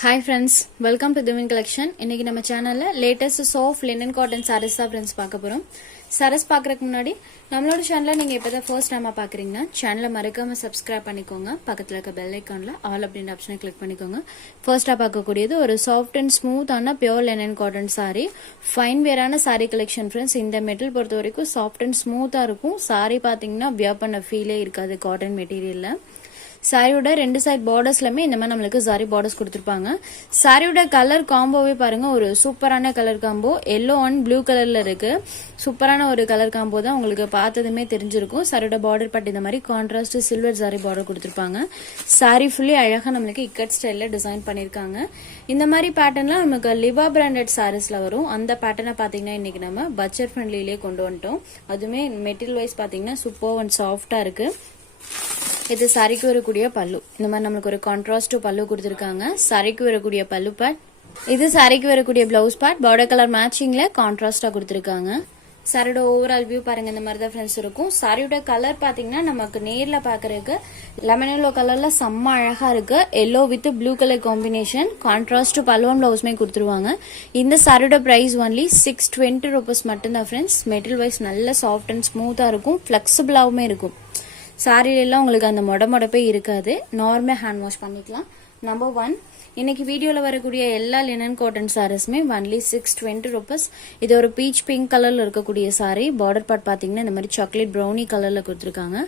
Hi friends, welcome to Divine Collection. இன்னைக்கு நம்ம சேனல்ல latest soft linen cotton sarees தான் friends பார்க்க போறோம். sarees பார்க்கறதுக்கு முன்னாடி நம்மளோட சேனலை நீங்க இப்பதான் ஃபர்ஸ்ட் டைமா பார்க்கறீங்கன்னா சேனலை மறக்காம subscribe பண்ணிக்கோங்க. பக்கத்துல இருக்க bell iconல all அப்படின்ற ஆப்ஷனை கிளிக் பண்ணிக்கோங்க. ஃபர்ஸ்டா பார்க்கக்கூடியது ஒரு சாஃப்ட் அண்ட் ஸ்மூத் ஆன pure linen cotton saree. Fine வேரான saree collection friends. இந்த மெட்டீரியல் பொறுத்த வரைக்கும் சாஃப்ட் அண்ட் ஸ்மூத்தா இருக்கும். saree பாத்தீங்கன்னா வியர் பண்ண ஃபீலே இருக்காது காட்டன் மெட்டீரியல்ல. சாரியோட ரெண்டு சைட் பார்டர்ஸ்லமே இந்த மாதிரி நம்மளுக்கு சாரி பார்டர்ஸ் கொடுத்துருப்பாங்க. சாரியோட கலர் காம்போவே பாருங்க, ஒரு சூப்பரான colour combo. Yellow and blue கலர்ல இருக்கு. சூப்பரான ஒரு கலர் காம்போ தான், உங்களுக்கு பார்த்ததுமே தெரிஞ்சிருக்கும். சாரியோட பார்டர் பட் இந்த மாதிரி கான்ட்ராஸ்ட் சில்வர் சாரி பார்டர் கொடுத்துருப்பாங்க. சாரி ஃபுல்லி அழகா நம்மளுக்கு இக்கட் ஸ்டைல்ல டிசைன் பண்ணிருக்காங்க. இந்த மாதிரி பேட்டர்ன்லாம் நமக்கு லிபா பிராண்டட் சாரீஸ்ல வரும். அந்த பேட்டர்னை பாத்தீங்கன்னா இன்னைக்கு நம்ம பட்ஜெட் ஃப்ரெண்ட்லிலே கொண்டு வந்துட்டோம். அதுவுமே மெட்டீரியல் வைஸ் பாத்தீங்கன்னா சூப்பர் அண்ட் சாஃப்டா இருக்கு. இது சாரிக்கு வரக்கூடிய பல்லு. இந்த மாதிரி நம்மளுக்கு ஒரு கான்ட்ராஸ்ட் பல்லு கொடுத்துருக்காங்க. சாரிக்கு வரக்கூடிய பல்லு பார்ட். இது சாரிக்கு வரக்கூடிய பிளவுஸ் பார்ட். பார்டர் கலர் மேட்சிங்ல கான்ட்ராஸ்டா கொடுத்துருக்காங்க. சாரியோட ஓவரால் வியூ பாருங்க, இந்த மாதிரி தான் ஃப்ரெண்ட்ஸ் இருக்கும். சாரியோட கலர் பாத்தீங்கன்னா நமக்கு நேர்ல பாக்குறதுக்கு லெமன் எல்லோ கலர்ல செம்ம அழகா இருக்கு. Yellow with blue colour combination. Contrast பல்லுவன் பிளவுஸ்மே கொடுத்துருவாங்க. இந்த சாரியோட பிரைஸ் ஒன்லி 620 rupees மட்டும்தான் ஃப்ரெண்ட்ஸ். மெட்டீரியல் வைஸ் நல்ல சாஃப்ட் அண்ட் ஸ்மூத்தா இருக்கும். பிளெக்சிபிளாவுமே இருக்கும். சாரிலாம் உங்களுக்கு அந்த மொடப்பே இருக்காது. நார்மல் ஹேண்ட் வாஷ் பண்ணிக்கலாம். நம்பர் 1, இன்னைக்கு வீடியோல வரக்கூடிய எல்லா லினன் காட்டன் சாரீஸ்மே ஒன்லி 620 rupees. இது ஒரு பீச் பிங்க் கலர்ல இருக்கக்கூடிய சாரி. பார்டர் பார்ட் பாத்தீங்கன்னா இந்த மாதிரி சாக்லேட் ப்ரௌனி கலர்ல கொடுத்துருக்காங்க.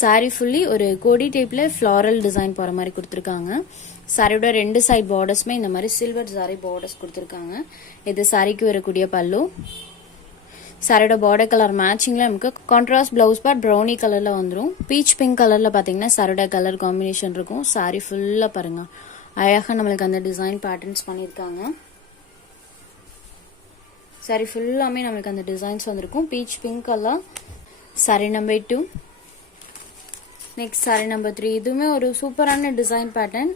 சாரி ஃபுல்லி ஒரு கோடி டைப்ல ஃபிளாரல் டிசைன் போற மாதிரி கொடுத்துருக்காங்க. சாரியோட ரெண்டு சைட் பார்டர்ஸ்மே இந்த மாதிரி சில்வர் சாரி பார்டர்ஸ் கொடுத்துருக்காங்க. இது சாரிக்கு வரக்கூடிய பல்லு. சாரியோட பார்டர் கலர் மேட்சிங்ல நமக்கு கான்ட்ராஸ்ட் பிளவுஸ் பார்ட் ப்ரௌனி கலர்ல வந்துடும். பீச் பிங்க் கலர்ல பாத்தீங்கன்னா சாரியோட கலர் காம்பினேஷன் இருக்கும். சாரி ஃபுல்லா பாருங்க, அழகா நம்மளுக்கு அந்த டிசைன் பேட்டர்ன்ஸ் பண்ணிருக்காங்க. சாரி ஃபுல்லாமே நம்மளுக்கு அந்த டிசைன்ஸ் வந்திருக்கும். Beach pink colour. Sorry number 2. Next saree number 3. இதுவுமே ஒரு சூப்பரான டிசைன் பேட்டர்ன்.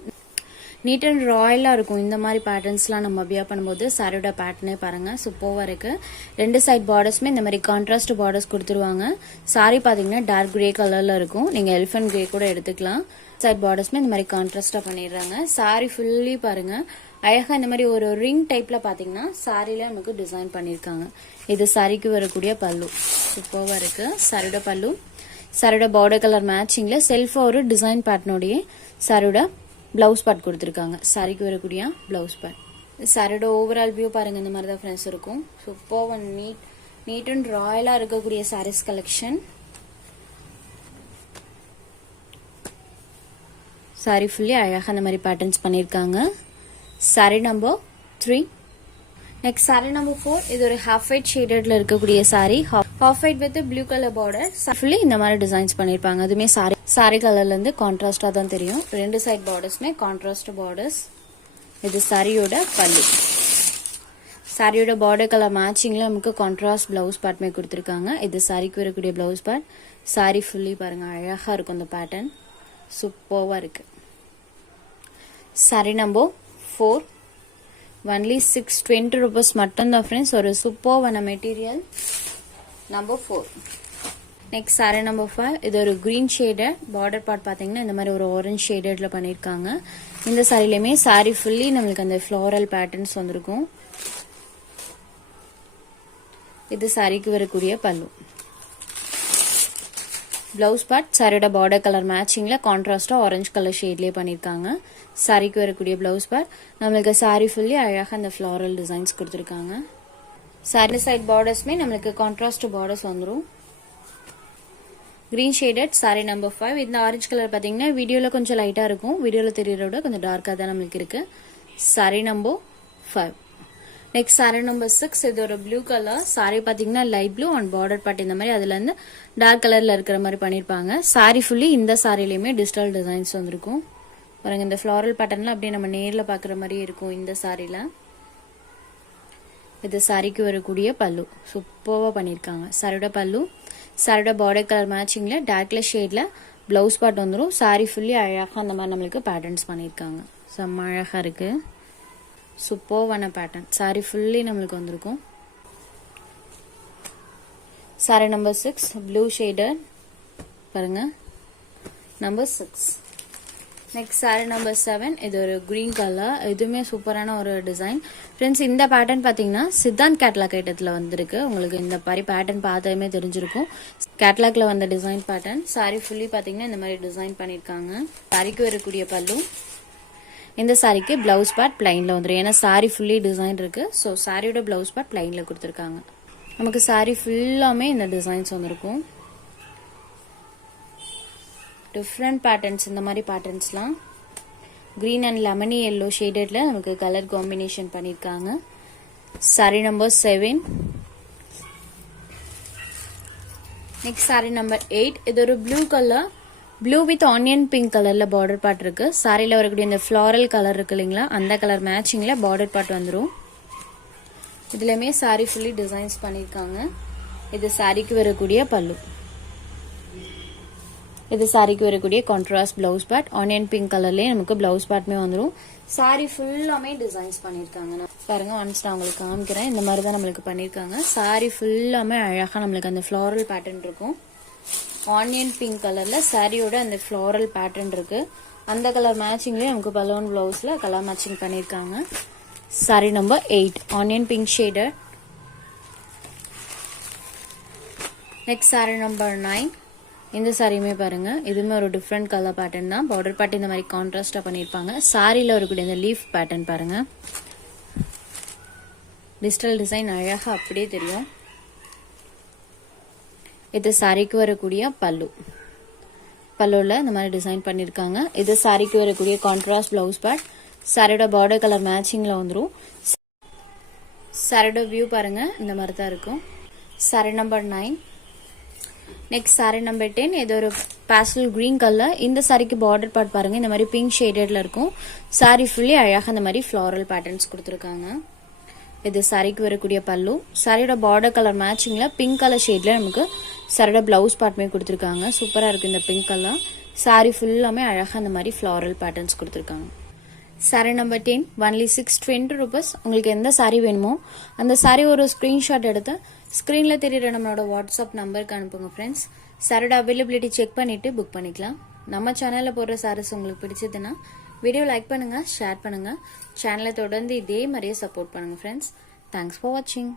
நீட் அண்ட் ராயலா இருக்கும். இந்த மாதிரி பேட்டர்ன்ஸ்லாம் நம்ம வியர் பண்ணும்போது சாரியோட பேட்டர்னே பாருங்க சூப்பர்வா இருக்கு. ரெண்டு சைட் பார்டர்ஸ்மே இந்த மாதிரி கான்ட்ராஸ்ட் பார்டர்ஸ் கொடுத்துருவாங்க. சாரி பாத்தீங்கன்னா டார்க் கிரே கலர்ல இருக்கும். நீங்க எலிஃபன்ட் கிரே கூட எடுத்துக்கலாம். சைட் பார்டர்ஸ்மே இந்த மாதிரி கான்ட்ராஸ்டா பண்ணிடுறாங்க. சாரி ஃபுல்லி பாருங்க அழகா இந்த மாதிரி ஒரு ரிங் டைப்ல பாத்தீங்கன்னா சாரில நமக்கு டிசைன் பண்ணிருக்காங்க. இது சாரிக்கு வரக்கூடிய பல்லு. சூப்பர்வா இருக்கு சாரியோட பல்லு. சாரியோட பார்டர் கலர் மேட்சிங்ல செல்ஃபா ஒரு டிசைன் பேட்டர்னோடைய சாரியோட பிளவுஸ் பார்ட் கொடுத்துருக்காங்க. சாரிக்கு வரக்கூடிய பிளவுஸ் பார்ட். சாரியோட ஓவரால் வியூ பாருங்க, இந்த மாதிரி தான் ஃப்ரெண்ட்ஸ் இருக்கும். சூப்பர் அண்ட் நீட் அண்ட் ராயலா இருக்கக்கூடிய சாரீஸ் கலெக்ஷன். சாரி ஃபுல்லி அழகா இந்த மாதிரி பேட்டர்ன்ஸ் பண்ணிருக்காங்க. Sorry number 3. Next saree number 4. இது ஒரு ஹாஃப் ஒயிட் ஷேடட்ல இருக்கக்கூடிய sorry. Half white with blue colour border. Fully இந்த மாதிரி டிசைன்ஸ் பண்ணிருப்பாங்க. அதுமே சாரி கலர்ல இருந்து கான்ட்ராஸ்டா தான் தெரியும். ரெண்டு சைட் பார்டர்ஸ்மே கான்ட்ராஸ்ட் பார்டர்ஸ். இது சாரியோட பல்லு. சாரியோட பார்டர் கலர் மேட்சிங்ல நமக்கு கான்ட்ராஸ்ட் பிளவுஸ் பார்ட்மே கொடுத்துருக்காங்க. இது சாரிக்கு வரக்கூடிய பிளவுஸ் பார்ட். சாரி ஃபுல்லி பாருங்க அழகா இருக்கும். இந்த பேட்டர்ன் சூப்பர்வா இருக்கு. Saree number 4. ஒன்லி 620 rupees மட்டும்தான் ஃப்ரெண்ட்ஸ். ஒரு சூப்பர்வான மெட்டீரியல். நம்பர் 4. Next saree number 5. இது ஒரு கிரீன் ஷேடட். பார்டர் பார்ட் பாத்தீங்கன்னா இந்த மாதிரி ஒரு ஆரஞ்சு ஷேடட்ல பண்ணிருக்காங்க. இந்த சாரிலயுமே சாரி ஃபுல்லி நம்மளுக்கு அந்த ஃபிளாரல் பேட்டர்ன்ஸ் வந்திருக்கும். இது சாரிக்கு வரக்கூடிய பல்லு. பிளவுஸ் பார்ட் சாரியோட பார்டர் கலர் மேட்சிங்ல கான்ட்ராஸ்டா ஆரஞ்சு கலர் ஷேட்லயே பண்ணிருக்காங்க. சாரிக்கு வரக்கூடிய பிளவுஸ் பார்ட். நம்மளுக்கு சாரி ஃபுல்லி அழகா அந்த ஃபிளாரல் டிசைன்ஸ் கொடுத்துருக்காங்க. சாரி சைட் பார்டர்ஸ்மே நம்மளுக்கு கான்ட்ராஸ்ட் பார்டர்ஸ் வந்துடும். Green shaded sorry number 5. இந்த ஆரஞ்சு கலர் பாத்தீங்கன்னா வீடியோல கொஞ்சம் லைட்டா இருக்கும். வீடியோல தெரியறத விட கொஞ்சம் டார்க்கா தான் நம்மளுக்கு இருக்கு. Saree number 5. Next saree number 6. இது ஒரு ப்ளூ கலர் சாரி பாத்தீங்கன்னா light blue and border part இந்த மாதிரி அதுல இருந்து டார்க் கலர்ல இருக்கிற மாதிரி பண்ணிருப்பாங்க. சாரி ஃபுல்லி இந்த சாரிலயுமே டிஜிட்டல் டிசைன்ஸ் வந்திருக்கும். பாருங்க இந்த ஃபிளாரல் பேட்டர்ன்ல அப்படியே நம்ம நேர்ல பாக்குற மாதிரி இருக்கும் இந்த சாரில. இது சாரிக்கு வரக்கூடிய பல்லு. சூப்பர்வா பண்ணிருக்காங்க. சாரியோட பல்லு. சாரியோட பார்டர் கலர் மேட்சிங்ல டார்க்ல ஷேட்ல பிளவுஸ் பார்ட் வந்துடும். சாரி ஃபுல்லி அழகா அந்த மாதிரி நம்மளுக்கு பேட்டர்ன்ஸ் பண்ணிருக்காங்க. செம்ம அழகா இருக்கு. சூப்பர்வான பேட்டர்ன். சாரி ஃபுல்லி நம்மளுக்கு வந்திருக்கும். Sorry number 6. ப்ளூ ஷேடர் பாருங்க. நம்பர் 6. Next saree number 7. இது ஒரு கிரீன் கலர். இதுவுமே சூப்பரான ஒரு டிசைன். ஃப்ரெண்ட்ஸ் இந்த பேட்டர்ன் பார்த்தீங்கன்னா சித்தாந்த் கேட்லாக் ஐட்டத்தில் வந்திருக்கு. உங்களுக்கு இந்த மாதிரி பேட்டர்ன் பார்த்ததுமே தெரிஞ்சிருக்கும். கேட்லாக்ல வந்த டிசைன் பேட்டர்ன். சாரி ஃபுல்லி பார்த்தீங்கன்னா இந்த மாதிரி டிசைன் பண்ணியிருக்காங்க. சாரிக்கு வரக்கூடிய பல்லு. இந்த சாரிக்கு பிளவுஸ் பார்ட் பிளைன்ல வந்துடும். ஏன்னா சாரி ஃபுல்லி டிசைன் இருக்கு. ஸோ சாரியோட பிளவுஸ் பார்ட் பிளைன்ல கொடுத்துருக்காங்க. நமக்கு சாரி ஃபுல்லாமே இந்த டிசைன்ஸ் வந்திருக்கும். Different patterns. இந்த மாதிரி பேட்டர்ன்ஸ்லாம் கிரீன் அண்ட் லெமனி எல்லோ ஷேடட்ல நமக்கு கலர் காம்பினேஷன் பண்ணியிருக்காங்க. Sorry number 7. Next saree number 8. இது ஒரு blue colour. Blue with onion pink கலர்ல பார்டர் பார்ட் இருக்கு. சாரியில் வரக்கூடிய இந்த ஃப்ளாரல் கலர் இருக்கு இல்லைங்களா, அந்த கலர் மேட்சிங்ல பார்டர் பார்ட் வந்துடும். இதுலயுமே சாரி ஃபுல்லி டிசைன்ஸ் பண்ணியிருக்காங்க. இது சாரிக்கு வரக்கூடிய பல்லு. இது சாரிக்கு வரக்கூடிய contrast blouse part. Onion pink கலர்லயே நமக்கு பிளவுஸ் பார்ட்மே வந்துடும். சாரி ஃபுல்லாமே டிசைன்ஸ் பண்ணியிருக்காங்க. பாருங்க, ஒன்ஸ் நான் உங்களுக்கு காமிக்கிறேன். இந்த மாதிரி தான் நம்மளுக்கு பண்ணியிருக்காங்க. சாரி ஃபுல்லாமே அழகா நம்மளுக்கு அந்த ஃப்ளாரல் பேட்டர்ன் இருக்கும். ஆனியன் பிங்க் கலர்ல சாரியோட அந்த ஃப்ளாரல் பேட்டர்ன் இருக்கு. அந்த கலர் மேட்சிங்லயே நமக்கு பலூன் பிளவுஸ்ல கலர் மேட்சிங் பண்ணியிருக்காங்க. Sorry number 8. Onion pink shaded. Next saree number 9. இந்த சாரியுமே பாருங்க, இதுவுமே ஒரு டிஃப்ரெண்ட் கலர் பேட்டர்ன் தான். பார்டர் பார்ட் இந்த மாதிரி கான்ட்ராஸ்டா பண்ணிருப்பாங்க. சாரியில வரக்கூடிய இந்த லீஃப் பேட்டர்ன் பாருங்க. டிஜிட்டல் டிசைன் அழகா அப்படியே தெரியும். இது சாரிக்கு வரக்கூடிய பல்லு. பல்லுல இந்த மாதிரி டிசைன் பண்ணிருக்காங்க. இது சாரிக்கு வரக்கூடிய கான்ட்ராஸ்ட் பிளவுஸ் பார்ட். சாரியோட பார்டர் கலர் மேட்சிங்ல வந்துடும். சாரியோட வியூ பாருங்க, இந்த மாதிரி தான் இருக்கும். Sorry number 9. Next saree number 10. இது ஒரு பேஸ்டல் கிரீன் கலர். இந்த சாரிக்கு பார்டர் பார்ட் பாருங்க, இந்த மாதிரி பிங்க் ஷேடட்ல இருக்கும். சாரி ஃபுல்லி அழகா இந்த மாதிரி ஃப்ளாரல் பேட்டர்ன்ஸ் கொடுத்துருக்காங்க. இது சாரிக்கு வரக்கூடிய பல்லு. சாரியோட பார்டர் கலர் மேட்சிங்ல பிங்க் கலர் ஷேட்ல நமக்கு சாரியோட பிளவுஸ் பார்ட்மே கொடுத்துருக்காங்க. சூப்பரா இருக்கு இந்த பிங்க் கலர். சாரி ஃபுல்லாமே அழகா இந்த மாதிரி ஃப்ளாரல் பேட்டர்ன்ஸ் கொடுத்துருக்காங்க. Sorry number 10. Only 620 rupees. உங்களுக்கு எந்த சாரி வேணுமோ அந்த சாரி ஒரு ஸ்கிரீன்ஷாட் எடுத்து ஸ்கிரீன்ல தெரியுற நம்மளோட வாட்ஸ்அப் நம்பருக்கு அனுப்புங்க ஃப்ரெண்ட்ஸ். சாரியோட அவைலபிலிட்டி செக் பண்ணிட்டு புக் பண்ணிக்கலாம். நம்ம சேனல்ல போடுற சாரீஸ் உங்களுக்கு பிடிச்சதுன்னா வீடியோ லைக் பண்ணுங்க, ஷேர் பண்ணுங்க. சேனலை தொடர்ந்து இதே மாதிரியே சப்போர்ட் பண்ணுங்க ஃப்ரெண்ட்ஸ். தேங்க்ஸ் ஃபார் வாட்சிங்.